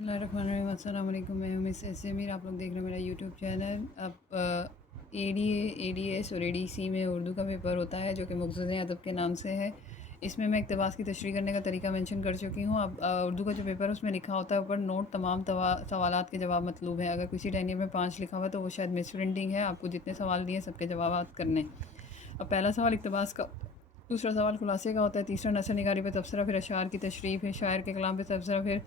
بسم اللہ الرحمن الرحیم، السلام علیکم۔ میں ہوں مس ایس امیر، آپ لوگ دیکھ رہے ہیں میرا یوٹیوب چینل۔ اب اے ڈی ایس اور اے ڈی سی میں اردو کا پیپر ہوتا ہے جو کہ مخزن ادب کے نام سے ہے۔ اس میں اقتباس کی تشریح کرنے کا طریقہ مینشن کر چکی ہوں۔ اب اردو کا جو پیپر ہے اس میں لکھا ہوتا ہے اوپر نوٹ تمام سوالات کے جواب مطلوب ہیں۔ اگر کسی ٹینیو میں 5 لکھا ہوا ہے تو وہ شاید مس پرنٹنگ ہے، آپ کو جتنے سوال دیے سب کے جوابات کرنے۔ اب پہلا سوال اقتباس کا، دوسرا سوال خلاصے کا ہوتا ہے، تیسرا نثر نگاری پہ تبصرہ، پھر اشعار کی تشریح، پھر شاعر کے کلام پہ تبصرہ، پھر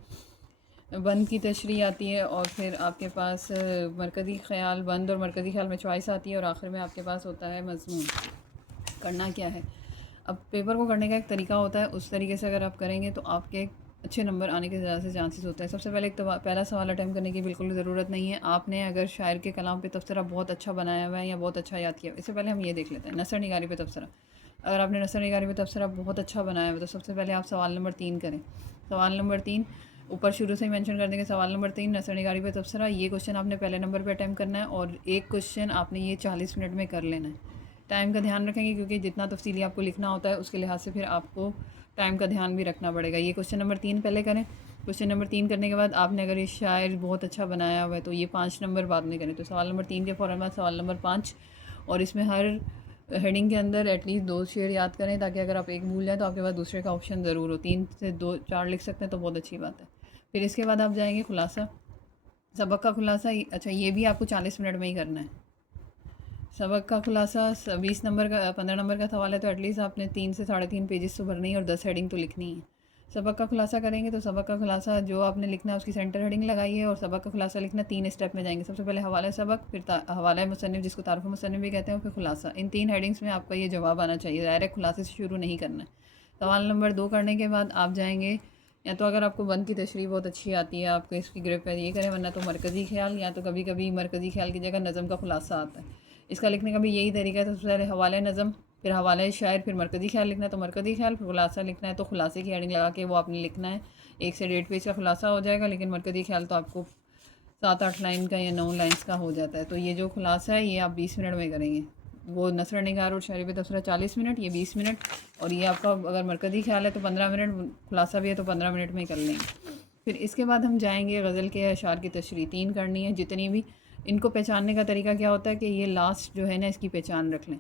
بند کی تشریح آتی ہے، اور پھر آپ کے پاس مرکزی خیال، بند اور مرکزی خیال میں چوائس آتی ہے، اور آخر میں آپ کے پاس ہوتا ہے مضمون۔ کرنا کیا ہے؟ اب پیپر کو کرنے کا ایک طریقہ ہوتا ہے، اس طریقے سے اگر آپ کریں گے تو آپ کے اچھے نمبر آنے کے زیادہ سے چانسز ہوتا ہے۔ سب سے پہلے پہلا سوال اٹیمپٹ کرنے کی بالکل ضرورت نہیں ہے۔ آپ نے اگر شاعر کے کلام پہ تبصرہ بہت اچھا بنایا ہوا ہے یا بہت اچھا یاد کیا ہوا ہے، اس سے پہلے ہم یہ دیکھ لیتے ہیں نثر نگاری پہ تبصرہ۔ اگر آپ نے نثر نگاری پہ تبصرہ بہت اچھا بنایا ہوا ہے تو سب سے پہلے آپ سوال نمبر 3 کریں۔ سوال نمبر 3 اوپر شروع سے ہی مینشن کر دیں گے۔ سوال نمبر 3 نثر نگاری پہ تبصرہ، یہ کوشچن آپ نے پہلے نمبر پہ اٹیمپٹ کرنا ہے، اور ایک کوشچن آپ نے یہ 40 منٹ میں کر لینا ہے۔ ٹائم کا دھیان رکھیں گے کیونکہ جتنا تفصیلی آپ کو لکھنا ہوتا ہے اس کے لحاظ سے پھر آپ کو ٹائم کا دھیان بھی رکھنا پڑے گا۔ یہ کوشچن نمبر 3 پہلے کریں۔ کوشچن نمبر 3 کرنے کے بعد آپ نے اگر یہ شاعر بہت اچھا بنایا ہوا ہے تو یہ 5 نمبر بعد میں کریں۔ تو سوال نمبر 3 کے فوراً بعد سوال نمبر 5، اور اس میں ہر ہیڈنگ کے اندر ایٹ لیسٹ 2 شعر یاد کریں، تاکہ اگر آپ ایک بھول جائیں تو آپ کے پاس دوسرے کا آپشن ضرور ہو۔ 3 سے 2 4 لکھ سکتے ہیں تو بہت اچھی بات ہے۔ پھر اس کے بعد آپ جائیں گے خلاصہ، سبق کا خلاصہ۔ اچھا، یہ بھی آپ کو 40 منٹ میں ہی کرنا ہے۔ سبق کا خلاصہ 20 نمبر کا، 15 نمبر کا سوال ہے تو ایٹ لیسٹ آپ نے 3 سے 3.5 پیجز تو بھرنی ہے اور 10 ہیڈنگ تو لکھنی ہے۔ سبق کا خلاصہ کریں گے تو سبق کا خلاصہ جو آپ نے لکھنا ہے اس کی سینٹر ہیڈنگ لگائیے، اور سبق کا خلاصہ لکھنا 3 اسٹیپ میں جائیں گے۔ سب سے پہلے حوالہ سبق، پھر حوالہ مصنف جس کو تعارف مصنف بھی کہتے ہیں، پھر خلاصہ۔ ان 3 ہیڈنگس میں آپ کا یہ جواب آنا چاہیے، ڈائریکٹ خلاصے سے شروع نہیں کرنا ہے۔ سوال نمبر 2 کرنے کے بعد آپ جائیں گے، یا تو اگر آپ کو بند کی تشریح بہت اچھی آتی ہے، آپ کو اس کی گرپ ہے یہ کریں، ورنہ تو مرکزی خیال، یا تو کبھی کبھی مرکزی خیال کی جگہ نظم کا خلاصہ آتا ہے۔ اس کا لکھنے کا بھی یہی طریقہ ہے۔ تو سب سے پہلے حوالہ نظم، پھر حوالہ شاعر، پھر مرکزی خیال لکھنا ہے تو مرکزی خیال، پھر خلاصہ لکھنا ہے تو خلاصے کی ہیڈنگ لگا کے وہ آپ نے لکھنا ہے۔ 1 سے 1.5 پیج کا خلاصہ ہو جائے گا، لیکن مرکزی خیال تو آپ کو 7-8 لائن کا یا 9 لائنس کا ہو جاتا ہے۔ تو یہ جو خلاصہ ہے یہ آپ 20 منٹ میں کریں گے۔ وہ نثر نگار اور شاعری پہ تبصرہ 40 منٹ، یہ 20 منٹ، اور یہ آپ کا اگر مرکزی خیال ہے تو 15 منٹ، خلاصہ بھی ہے تو 15 منٹ میں کر لیں گے۔ پھر اس کے بعد ہم جائیں گے غزل کے اشعار کی تشریح 3 کرنی ہے، جتنی بھی۔ ان کو پہچاننے کا طریقہ کیا ہوتا ہے کہ یہ لاسٹ جو ہے نا اس کی پہچان رکھ لیں،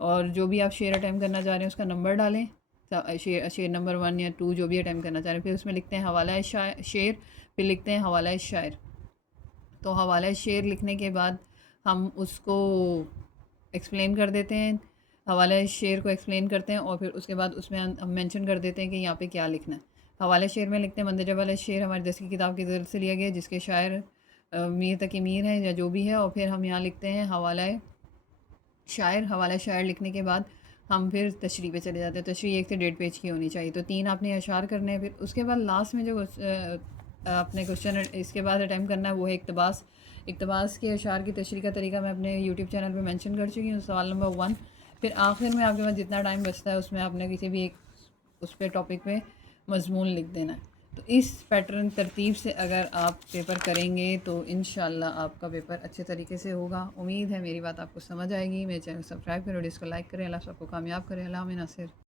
اور جو بھی آپ شعر اٹیمپٹ کرنا چاہ رہے ہیں اس کا نمبر ڈالیں، شعر نمبر 1 یا 2 جو بھی اٹیمپٹ کرنا چاہ رہے ہیں، پھر اس میں لکھتے ہیں حوالہ شعر، پھر لکھتے ہیں حوالہ شاعر۔ تو حوالہ شعر لکھنے کے بعد ہم اس کو ایکسپلین کر دیتے ہیں، حوالہ شعر کو ایکسپلین کرتے ہیں، اور پھر اس کے بعد اس میں ہم مینشن کر دیتے ہیں کہ یہاں پہ کیا لکھنا ہے۔ حوالہ شعر میں لکھتے ہیں مندرجہ والا شعر ہماری 10 کی کتاب کی ذیل سے لیا گیا، جس کے شاعر میر تقی میر ہیں یا جو بھی ہے، اور پھر ہم یہاں لکھتے ہیں حوالہ شاعر۔ حوالہ شاعر لکھنے کے بعد ہم پھر تشریح پہ چلے جاتے ہیں۔ تشریح 1 سے 1.5 پیج کی ہونی چاہیے۔ تو 3 آپ نے اشعار کرنے ہیں، پھر اس کے بعد لاسٹ میں جو آپ نے کوشچن اس کے بعد اٹیمپٹ کرنا ہے وہ ہے اقتباس۔ اقتباس کے اشعار کی تشریح کا طریقہ میں اپنے یوٹیوب چینل پہ مینشن کر چکی ہوں، سوال نمبر 1۔ پھر آخر میں آپ کے پاس جتنا ٹائم بچتا ہے اس میں آپ نے کسی بھی ایک اس پہ ٹاپک پہ مضمون لکھ دینا ہے۔ تو اس پیٹرن ترتیب سے اگر آپ پیپر کریں گے تو انشاءاللہ آپ کا پیپر اچھے طریقے سے ہوگا۔ امید ہے میری بات آپ کو سمجھ آئے گی۔ میرے چینل کو سبسکرائب کریں اور اس کو لائک کریں۔ اللہ سب کو کامیاب کریں۔ اللہ ناصر۔